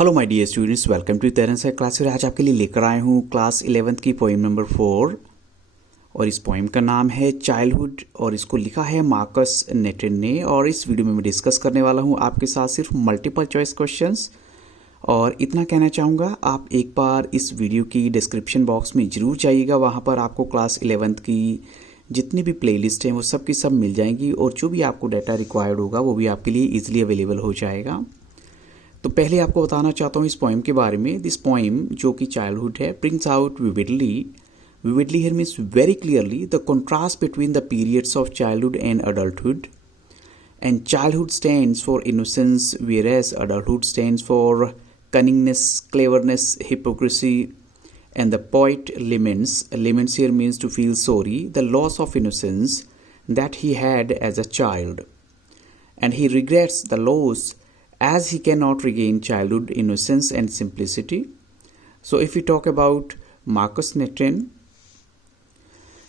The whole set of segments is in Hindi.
Hello my dear students, welcome to Terence class. आज आपके लिए लेकर आए हूँ क्लास 11th की पोइम नंबर 4 और इस पोइम का नाम है चाइल्डहुड और इसको लिखा है मार्कस नेटन ने। और इस वीडियो में मैं डिस्कस करने वाला हूँ आपके साथ सिर्फ मल्टीपल चॉइस क्वेश्चंस। और इतना कहना चाहूँगा, आप एक बार इस वीडियो की डिस्क्रिप्शन बॉक्स में ज़रूर जाइएगा। वहाँ पर आपको क्लास 11th की जितनी भी प्लेलिस्ट हैं वो सब की सब मिल जाएंगी और जो भी आपको डाटा रिक्वायर्ड होगा वो भी आपके लिए ईजिली अवेलेबल हो जाएगा। तो पहले आपको बताना चाहता हूँ इस पोइम के बारे में। दिस पोइम जो कि चाइल्डहुड है brings out vividly here means very clearly the contrast between the periods of childhood and adulthood. And childhood stands for innocence whereas adulthood stands for cunningness, cleverness, hypocrisy. And the poet laments here means to feel sorry, the loss of innocence that he had as a child. And he regrets the loss as he cannot regain childhood innocence and simplicity. So if we talk about Marcus Netten,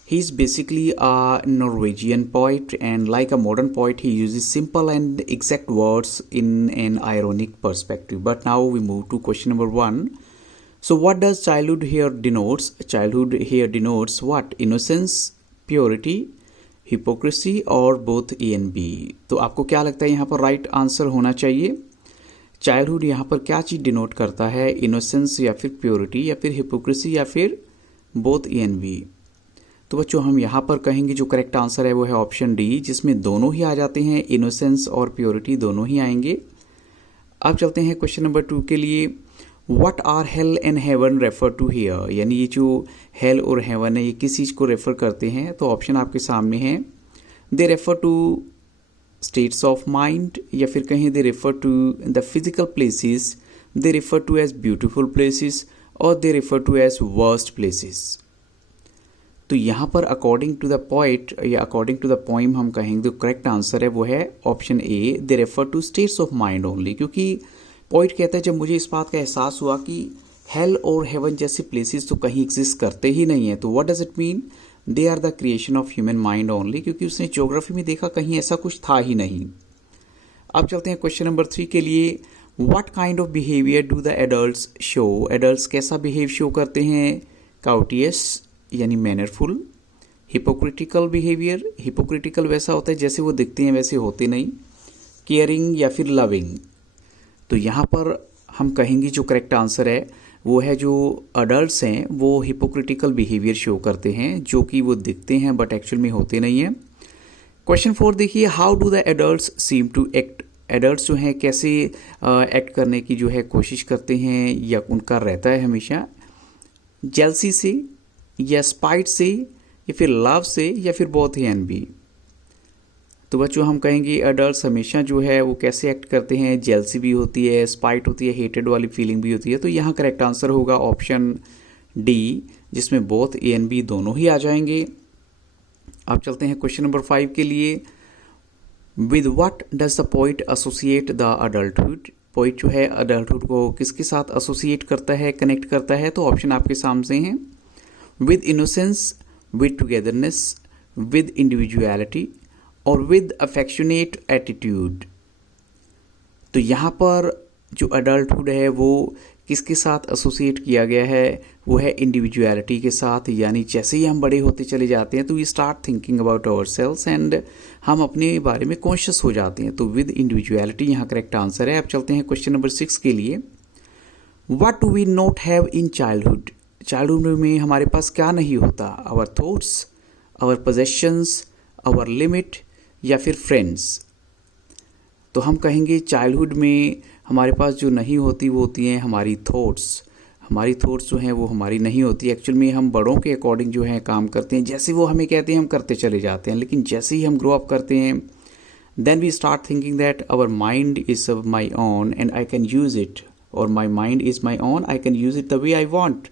he's basically a Norwegian poet, and like a modern poet he uses simple and exact words in an ironic perspective. But now we move to question number 1. So what does childhood here denotes? Childhood here denotes what? Innocence, purity, hypocrisy और बोथ ए एंड बी। तो आपको क्या लगता है यहाँ पर राइट आंसर होना चाहिए? चाइल्डहुड यहाँ पर क्या चीज़ डिनोट करता है? इनोसेंस या फिर प्योरिटी या फिर हिपोक्रेसी या फिर बोथ ए एंड बी। तो बच्चों हम यहाँ पर कहेंगे जो करेक्ट आंसर है वो है ऑप्शन डी, जिसमें दोनों ही आ जाते हैं, इनोसेंस और प्योरिटी दोनों ही आएंगे। अब चलते हैं क्वेश्चन नंबर 2 के लिए। What are hell and heaven refer to here? यानी ये जो हेल और हेवन है ये किस चीज़ को रेफर करते हैं? तो ऑप्शन आपके सामने है। They refer to states of mind, या फिर कहें they refer to the physical places, they refer to as beautiful places, और they refer to as worst places. तो यहाँ पर अकॉर्डिंग टू द पोएट या अकॉर्डिंग टू द पोइम हम कहेंगे तो करेक्ट आंसर है वो है option A, they refer to states of mind only. क्योंकि पॉइंट कहता है जब मुझे इस बात का एहसास हुआ कि हेल और हेवन जैसे प्लेसेस तो कहीं एग्जिस्ट करते ही नहीं है, तो what does it mean? They are the creation of human mind only. क्योंकि उसने ज्योग्राफी में देखा कहीं ऐसा कुछ था ही नहीं। अब चलते हैं क्वेश्चन नंबर 3 के लिए। What kind of behaviour do the adults show? Adults कैसा बिहेव शो करते हैं? काउटियस यानी मैनरफुल, हिपोक्रिटिकल बिहेवियर, हिपोक्रिटिकल वैसा होता है जैसे वो दिखते हैं वैसे होते नहीं, केयरिंग या फिर लविंग। तो यहाँ पर हम कहेंगे जो करेक्ट आंसर है वो है जो अडल्ट्स हैं वो हिपोक्रिटिकल बिहेवियर शो करते हैं, जो कि वो दिखते हैं बट एक्चुअल में होते नहीं हैं। क्वेश्चन 4 देखिए। How do the adults seem to act? Adults जो हैं कैसे एक्ट करने की जो है कोशिश करते हैं या उनका रहता है हमेशा? जेलसी से या स्पाइट से या फिर लव से या फिर बोथ ए एंड बी। तो बच्चों हम कहेंगे एडल्ट्स हमेशा जो है वो कैसे एक्ट करते हैं? जेलसी भी होती है, स्पाइट होती है, हेटेड वाली फीलिंग भी होती है। तो यहाँ करेक्ट आंसर होगा ऑप्शन डी, जिसमें बोथ ए एंड बी दोनों ही आ जाएंगे। अब चलते हैं क्वेश्चन नंबर 5 के लिए। With what does the poet associate the adulthood? Poet जो है अडल्टहुड को किसके साथ एसोसिएट करता है, कनेक्ट करता है? तो ऑप्शन आपके सामने हैं। With innocence, with togetherness, with individuality और विद अफेक्शनेट एटीट्यूड। तो यहाँ पर जो अडल्टहुड है वो किसके साथ एसोसिएट किया गया है? वो है इंडिविजुअलिटी के साथ। यानी जैसे ही हम बड़े होते चले जाते हैं तो we start thinking about ourselves and हम अपने बारे में कॉन्शियस हो जाते हैं। तो विद इंडिविजुअलिटी यहाँ करेक्ट आंसर है। अब चलते हैं क्वेश्चन नंबर 6 के लिए। What do we not have in childhood? Childhood में हमारे पास क्या नहीं होता? Our thoughts, our possessions, our limit या फिर फ्रेंड्स। तो हम कहेंगे चाइल्डहुड में हमारे पास जो नहीं होती वो होती हैं हमारी थॉट्स। हमारी थॉट्स जो हैं वो हमारी नहीं होती। एक्चुअल में हम बड़ों के अकॉर्डिंग जो है काम करते हैं, जैसे वो हमें कहते हैं हम करते चले जाते हैं। लेकिन जैसे ही हम ग्रो अप करते हैं then we start thinking that our mind is my own and I can use it, और my mind is my own, I can use it the way I want.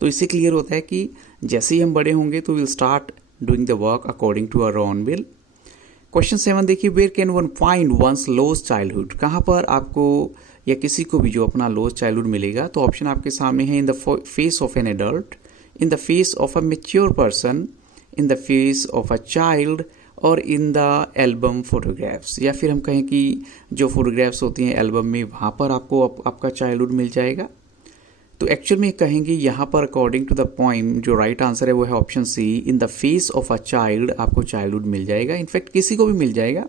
तो इससे क्लियर होता है कि जैसे ही हम बड़े होंगे तो will start doing the work according to our own will. Question 7 देखिए। Where can one find once lost childhood? कहाँ पर आपको या किसी को भी जो अपना लॉस्ट चाइल्डहुड मिलेगा? तो ऑप्शन आपके सामने है। इन the face of an adult, in the face of a mature person, in the face of a child, और इन द एल्बम फोटोग्राफ्स, या फिर हम कहें कि जो फोटोग्राफ्स होती हैं एल्बम में वहाँ पर आपको आपका चाइल्डहुड मिल जाएगा। तो एक्चुअल में कहेंगे यहाँ पर अकॉर्डिंग टू द पोएम जो राइट आंसर है वो है option C, in the face of a child आपको चाइल्डहुड मिल जाएगा, इनफैक्ट किसी को भी मिल जाएगा।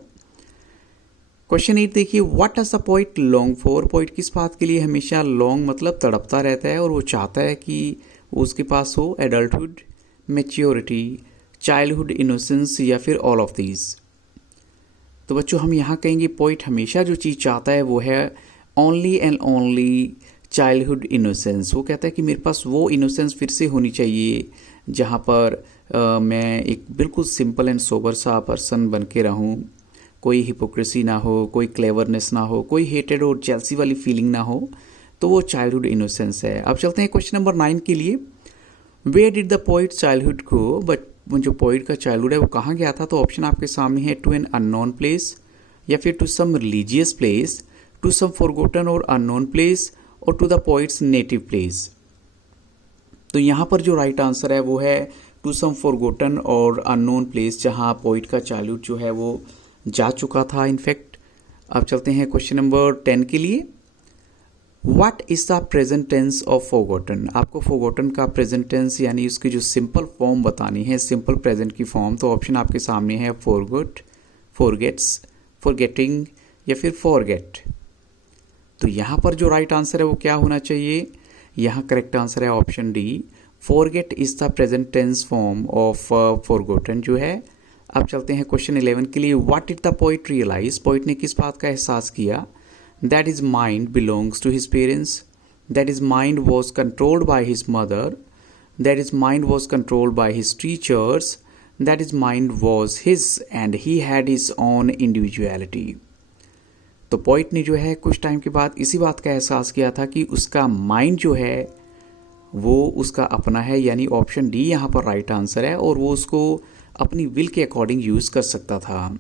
क्वेश्चन 8 देखिए, what does the poet long for. Poet किस बात के लिए हमेशा लॉन्ग मतलब तड़पता रहता है और वो चाहता है कि उसके पास हो, एडल्टहुड, मैच्योरिटी, चाइल्डहुड, इनोसेंस या फिर ऑल ऑफ दीज। तो बच्चों हम यहाँ कहेंगे पोइट हमेशा जो चीज़ चाहता है वो है only and only childhood innocence. वो कहता है कि मेरे पास वो इनोसेंस फिर से होनी चाहिए जहाँ पर मैं एक बिल्कुल सिंपल एंड सोबर सा पर्सन बन के रहूँ, कोई हिपोक्रेसी ना हो, कोई क्लेवरनेस ना हो, कोई हेटेड और जेलसी वाली फीलिंग ना हो। तो वो चाइल्डहुड इनोसेंस है। अब चलते हैं क्वेश्चन नंबर 9 के लिए, where did the poet childhood go. But जो पोइट का चाइल्डहुड है वो कहाँ गया था। तो ऑप्शन आपके सामने है, टू एन अननोन प्लेस, या फिर to some religious place, to some forgotten और अननोन प्लेस, और to the poet's native place. तो यहाँ पर जो राइट आंसर है वो है टू सम फॉरगॉटन और अननोन प्लेस, जहाँ पोइट का चाइल्डहुड जो है वो जा चुका था इनफैक्ट। अब चलते हैं क्वेश्चन नंबर 10 के लिए, what is the present tense of forgotten. आपको फॉरगॉटन का प्रेजेंट टेंस यानी उसकी जो सिंपल फॉर्म बतानी है, सिंपल प्रेजेंट की फॉर्म। तो ऑप्शन आपके सामने है, फॉरगॉट, फॉरगेट्स, फॉरगेटिंग या फिर फॉरगेट। तो यहाँ पर जो राइट आंसर है वो क्या होना चाहिए। यहाँ करेक्ट आंसर है option D, forget is the present tense form of forgotten जो है। अब चलते हैं क्वेश्चन 11 के लिए, what did the poet realise. Poet ने किस बात का एहसास किया। That is mind belongs to his parents, that is mind was controlled by his mother, that is mind was controlled by his teachers, that is mind was his and he had his own individuality. तो पोइट ने जो है कुछ टाइम के बाद इसी बात का एहसास किया था कि उसका माइंड जो है वो उसका अपना है, यानी ऑप्शन डी यहाँ पर राइट आंसर है, और वो उसको अपनी विल के अकॉर्डिंग यूज कर सकता था।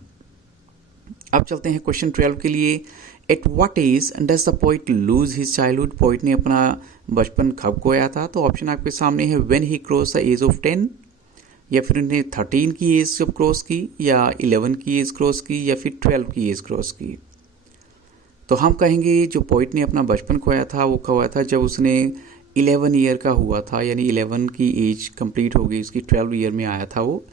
अब चलते हैं क्वेश्चन 12 के लिए, at what age does the poet lose his childhood. Poet ने अपना बचपन कब खोया था। तो ऑप्शन आपके सामने है, when he cross the age of 10, या फिर उन्हें 13 की एज जब क्रॉस की, या 11 की एज क्रॉस की, या फिर 12 की एज क्रॉस की। तो हम कहेंगे जो पोइट ने अपना बचपन खोया था वो खोया था जब उसने 11 ईयर का हुआ था, यानी 11 की एज कंप्लीट हो गई उसकी, 12 ईयर में आया था वो।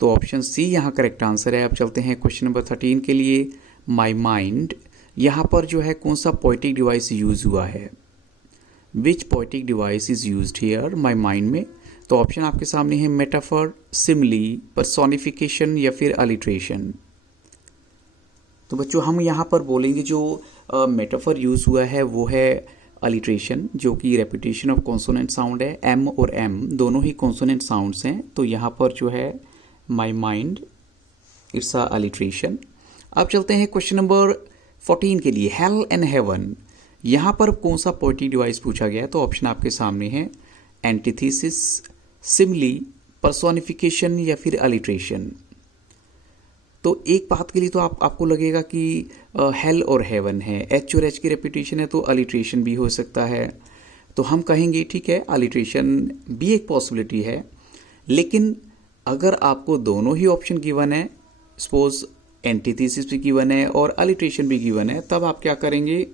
तो ऑप्शन सी यहाँ करेक्ट आंसर है। अब चलते हैं क्वेश्चन नंबर 13 के लिए, माई माइंड। यहाँ पर जो है कौन सा पोइटिक डिवाइस यूज हुआ है, which poetic device is used here, my mind में। तो ऑप्शन आपके सामने है, मेटाफर, सिमली, पर्सोनिफिकेशन या फिर अलिट्रेशन। तो बच्चों हम यहाँ पर बोलेंगे जो मेटाफर यूज हुआ है वो है अलिट्रेशन, जो कि रेपिटेशन ऑफ कॉन्सोनेंट साउंड है। एम और एम दोनों ही कॉन्सोनेंट साउंड्स हैं। तो यहाँ पर जो है my mind, it's a alliteration. अब चलते हैं क्वेश्चन नंबर 14 के लिए, हेल एंड हेवन। यहाँ पर कौन सा पोएटिक डिवाइस पूछा गया है। तो ऑप्शन आपके सामने है, एंटीथेसिस, सिमली, पर्सोनिफिकेशन या फिर अलिट्रेशन। तो एक बात के लिए तो आपको लगेगा कि हेल और हेवन है, एच और एच की रेपिटेशन है तो अलिट्रेशन भी हो सकता है। तो हम कहेंगे ठीक है अलिट्रेशन भी एक पॉसिबिलिटी है, लेकिन अगर आपको दोनों ही ऑप्शन गिवन है, सपोज एंटीथेसिस भी गिवन है और अलिट्रेशन भी गिवन है, तब आप क्या करेंगे,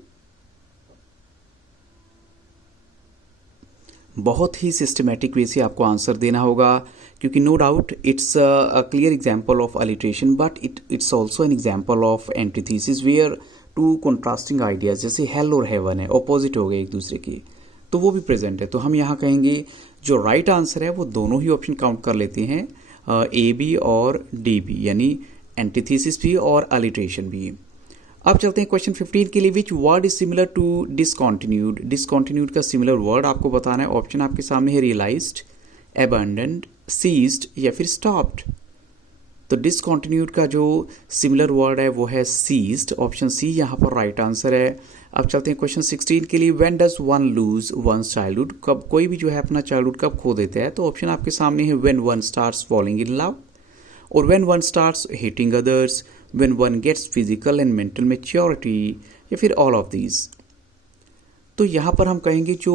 बहुत ही सिस्टमेटिक वे से आपको आंसर देना होगा, क्योंकि no doubt it's a clear example of alliteration but it's also an example of antithesis where two contrasting ideas, जैसे हेल और हेवन है, ऑपोजिट हो गए एक दूसरे के, तो वो भी प्रेजेंट है। तो हम यहाँ कहेंगे जो राइट आंसर है वो दोनों ही ऑप्शन काउंट कर लेते हैं, ए बी और डी बी, यानी एंटीथेसिस भी और अलिट्रेशन भी। अब चलते हैं क्वेश्चन 15 के लिए, which word is similar to discontinued. Discontinued का सिमिलर वर्ड आपको बताना है। ऑप्शन आपके सामने है, रियलाइज्ड, एबंडेंट, सीज्ड या फिर स्टॉप्ड। तो डिसकॉन्टिन्यूड का जो सिमिलर वर्ड है वो है सीज्ड, ऑप्शन सी यहाँ पर राइट आंसर है। अब चलते हैं क्वेश्चन 16 के लिए, when does one loose once childhood. कब कोई भी जो है अपना चाइल्डहुड कब खो देता है। तो ऑप्शन आपके सामने है, when one starts falling in love, और when one starts hating others, when one gets physical and mental maturity, या फिर all of these। तो यहाँ पर हम कहेंगे जो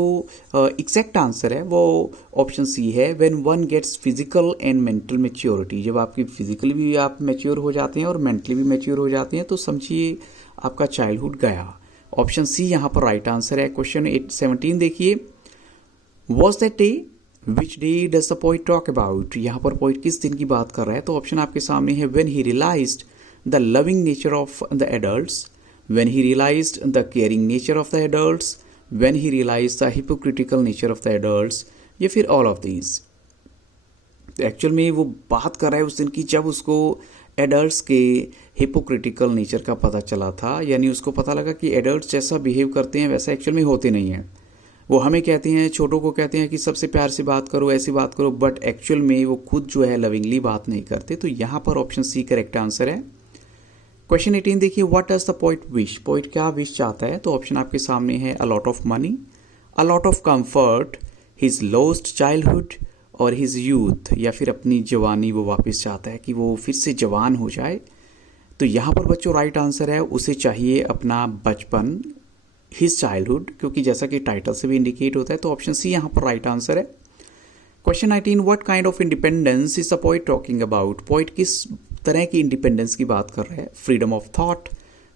एग्जैक्ट आंसर है वो ऑप्शन सी है, when one gets physical and mental maturity. जब आपकी फिजिकली भी आप मैच्योर हो जाते हैं और मेंटली भी मैच्योर हो जाते हैं तो समझिए आपका चाइल्डहुड गया। ऑप्शन सी यहाँ पर राइट आंसर है। क्वेश्चन 17 देखिए, was that day, which day does the poet talk about. यहाँ पर पोइट किस दिन की बात कर रहा है, तो ऑप्शन आपके सामने है, when he realized the loving nature of the adults, when he realized the caring nature of the adults, when he realized the hypocritical nature of the adults, या फिर all of these। तो एक्चुअल में वो बात कर रहा है उस दिन की जब उसको एडल्ट्स के हिपोक्रिटिकल नेचर का पता चला था, यानी उसको पता लगा कि एडल्ट्स जैसा बिहेव करते हैं वैसा एक्चुअल में होते नहीं हैं। वो हमें कहते हैं, छोटों को कहते हैं कि सबसे प्यार से बात करो, ऐसी बात करो, बट एक्चुअल में वो खुद जो है लविंगली बात नहीं करते। तो यहाँ पर ऑप्शन सी करेक्ट आंसर है। क्वेश्चन 18 देखिए, what does the poet wish, poet क्या विश चाहता है, तो ऑप्शन आपके सामने है, a lot of money, a lot of comfort, his lost childhood और हिज यूथ, या फिर अपनी जवानी वो वापस चाहता है कि वो फिर से जवान हो जाए। तो यहाँ पर बच्चों राइट आंसर है, उसे चाहिए अपना बचपन, हिज चाइल्डहुड, क्योंकि जैसा कि टाइटल से भी इंडिकेट होता है। तो ऑप्शन सी यहाँ पर राइट आंसर है। Question 19, what kind of independence is the poet talking about, poet किस तरह की इंडिपेंडेंस की बात कर रहा है, freedom of thought,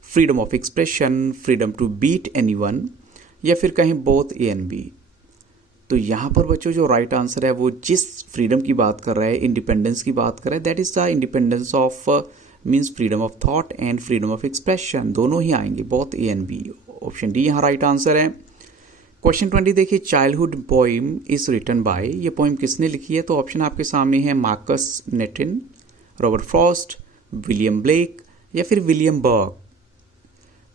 freedom of expression, freedom to beat anyone, या फिर कहें बोथ ए एंड बी। तो यहाँ पर बच्चों जो राइट आंसर है वो जिस फ्रीडम की बात कर रहा है, इंडिपेंडेंस की बात कर रहा है, that is the independence of means freedom of thought and freedom of expression, दोनों ही आएंगे, both A and B. Option D यहाँ राइट आंसर है। क्वेश्चन 20 देखिए, childhood poem is written by, ये पोइम किसने लिखी है, तो ऑप्शन आपके सामने है, Markus Natten, Robert Frost, William Blake, या फिर विलियम बर्ग।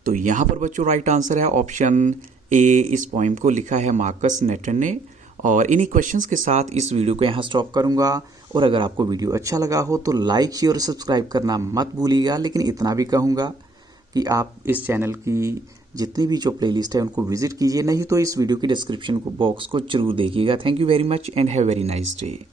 तो यहाँ पर बच्चों राइट आंसर है ऑप्शन ए, इस पोइम को लिखा है मार्कस नेटन ने। और इन्हीं क्वेश्चंस के साथ इस वीडियो को यहाँ स्टॉप करूँगा। और अगर आपको वीडियो अच्छा लगा हो तो लाइक, शेयर और सब्सक्राइब करना मत भूलिएगा। लेकिन इतना भी कहूँगा कि आप इस चैनल की जितनी भी जो प्लेलिस्ट है उनको विजिट कीजिए, नहीं तो इस वीडियो की डिस्क्रिप्शन को बॉक्स को जरूर देखिएगा। Thank you very much and have very nice day.